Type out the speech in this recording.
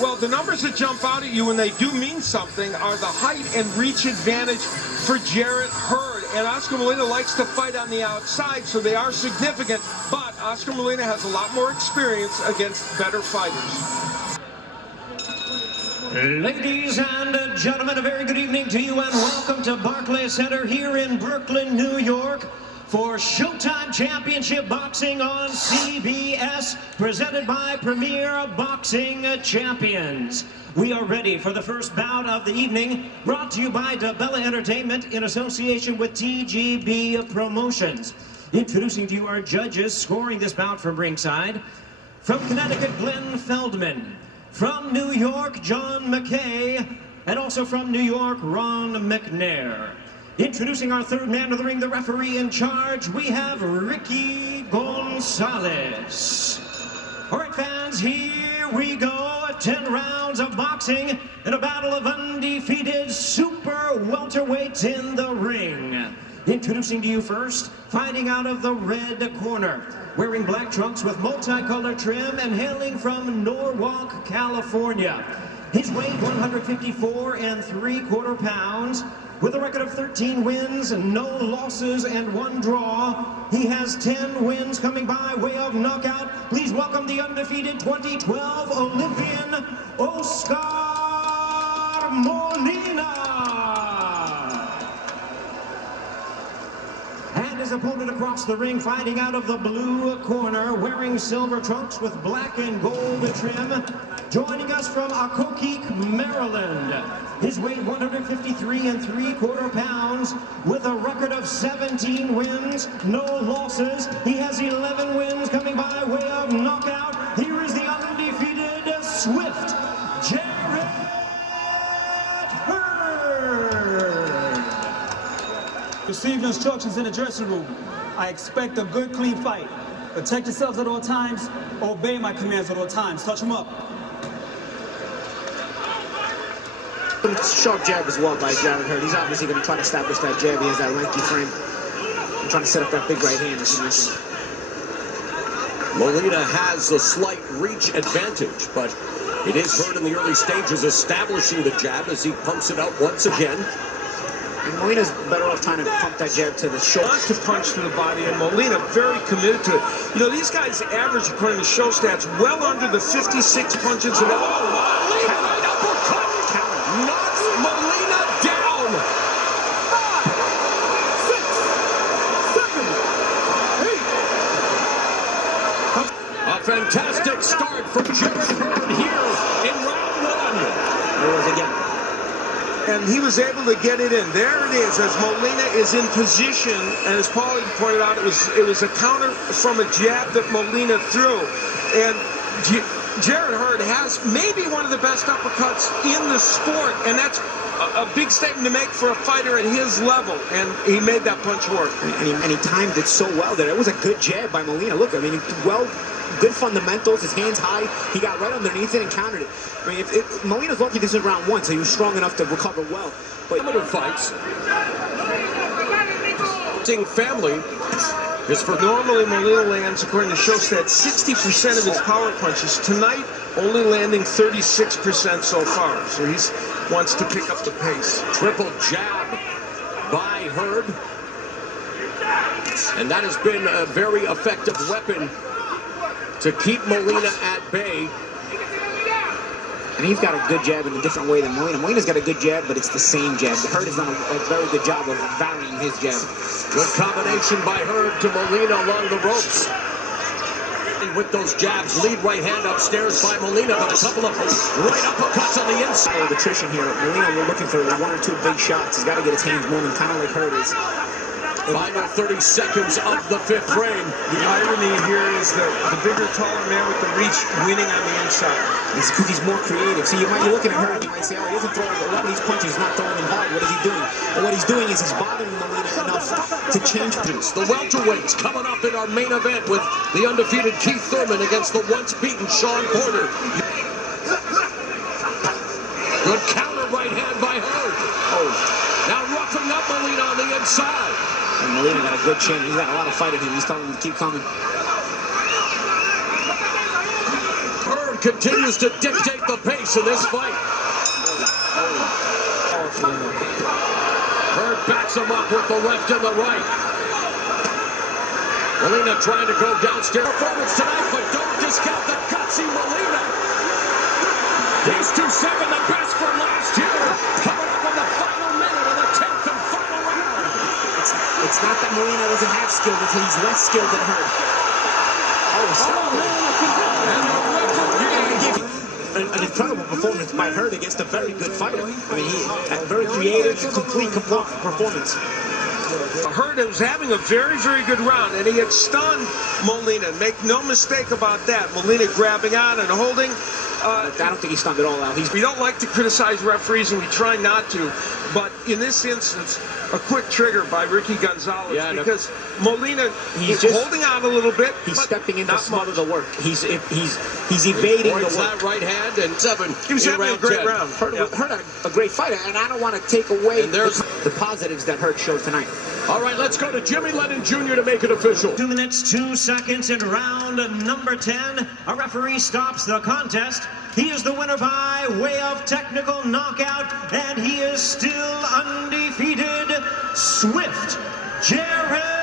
Well, the numbers that jump out at you when they do mean something are the height and reach advantage for Jarrett, Hurd. And Oscar Molina likes to fight on the outside, so they are significant. But Oscar Molina has a lot more experience against better fighters. Ladies and gentlemen, a very good evening to you and welcome to Barclays Center here in Brooklyn, New York for Showtime Championship Boxing on CBS, presented by Premier Boxing Champions. We are ready for the first bout of the evening, brought to you by DeBella Entertainment in association with TGB Promotions. Introducing to you our judges scoring this bout from ringside. From Connecticut, Glenn Feldman. From New York, John McKay. And also from New York, Ron McNair. Introducing our third man of the ring, the referee in charge, we have Ricky Gonzalez. All right, fans, here we go. 10 rounds of boxing in a battle of undefeated super welterweights in the ring. Introducing to you first, fighting out of the red corner, wearing black trunks with multicolored trim and hailing from Norwalk, California. His weight 154 3/4 pounds. With a record of 13 wins, no losses, and 1 draw, he has 10 wins coming by way of knockout. Please welcome the undefeated 2012 Olympian, Oscar Molina. And his opponent across the ring, fighting out of the blue corner, wearing silver trunks with black and gold trim, joining us from Occoquan, Maryland. His weight 153 3/4 pounds, with a record of 17 wins, no losses. He has 11 wins coming by way of knockout. Here is the undefeated Swift, Jarrett Hurd. Receive instructions in the dressing room. I expect a good, clean fight. Protect yourselves at all times. Obey my commands at all times. Touch them up. Sharp jab as well by Jarrett Hurd. He's obviously going to try to establish that jab. He has that lanky frame. I'm trying to set up that big right hand, as you mentioned. Molina has a slight reach advantage, but it is Hurd in the early stages establishing the jab as he pumps it out once again. And Molina's better off trying to pump that jab to the shoulder. Wants to punch to the body, and Molina very committed to it. You know, these guys average, according to show stats, well under the 56 punches an hour. Knocks Molina down. 5, 6, 7, 8. A fantastic start from Jarrett Hurd here in round 1. There it was again. And he was able to get it in. There it is, as Molina is in position, and as Paulie pointed out, it was a counter from a jab that Molina threw. And Jarrett Hurd has maybe one of the best uppercuts in the sport, and that's a big statement to make for a fighter at his level, and he made that punch work. And he timed it so well that it was a good jab by Molina. Look, I mean, good fundamentals, his hands high, he got right underneath it and countered it. I mean, Molina's lucky this is round 1, so he was strong enough to recover well. But other fights, family is for normally Molina lands, according to show stats, 60% of his power punches. Tonight, only landing 36% so far. So he wants to pick up the pace. triple jab by Hurd, and that has been a very effective weapon to keep Molina at bay. And he's got a good jab in a different way than Molina. Molina's got a good jab, but it's the same jab. Hurd has done a very good job of varying his jab. Good combination by Hurd to Molina along the ropes. With those jabs, lead right hand upstairs by Molina, but a couple of right uppercuts on the inside. The attrition here. Molina, we're looking for 1 or 2 big shots. He's got to get his hands moving, kind of like Hurd is. Final 30 seconds of the 5th frame. The irony here is that the bigger, taller man with the reach winning on the inside. It's because he's more creative. See, you're looking at Hurd, you might say, oh, he isn't throwing a lot of these punches, he's not throwing them hard. What is he doing? But what he's doing is he's bothering Molina enough to change pace. The welterweights coming up in our main event with the undefeated Keith Thurman against the once-beaten Sean Porter. Good counter right hand by Hurd. Oh. Now roughing up Molina on the inside. And Molina got a good chin. He's got a lot of fight in him. He's telling him to keep coming. Hurd Hurd continues to dictate the pace of this fight. Hurd backs him up with the left and the right. Molina trying to go downstairs. Performance tonight, but don't discount the gutsy Molina. He's 2-7, the best from last year. Coming up in the final minute of the 10th and final round. It's not that Molina doesn't have skill, but he's less skilled than Hurd. An incredible performance by Hurd against a very good fighter. I mean, a very creative, complete performance. Hurd was having a very, very good round, and he had stunned Molina. Make no mistake about that. Molina grabbing on and holding. I don't think he stunned it all out. We don't like to criticize referees, and we try not to. But in this instance, a quick trigger by Ricky Gonzalez, because Molina is holding on a little bit. He's stepping in to smother the work. He's evading the work. That right hand and 7. He was having a great round. Hurd a great fighter, and I don't want to take away the positives that Hurd showed tonight. All right, let's go to Jimmy Lennon Jr. to make it official. 2 minutes, 2 seconds in round number 10. A referee stops the contest. He is the winner by way of technical knockout, and he is still undefeated. Swift Jarrett.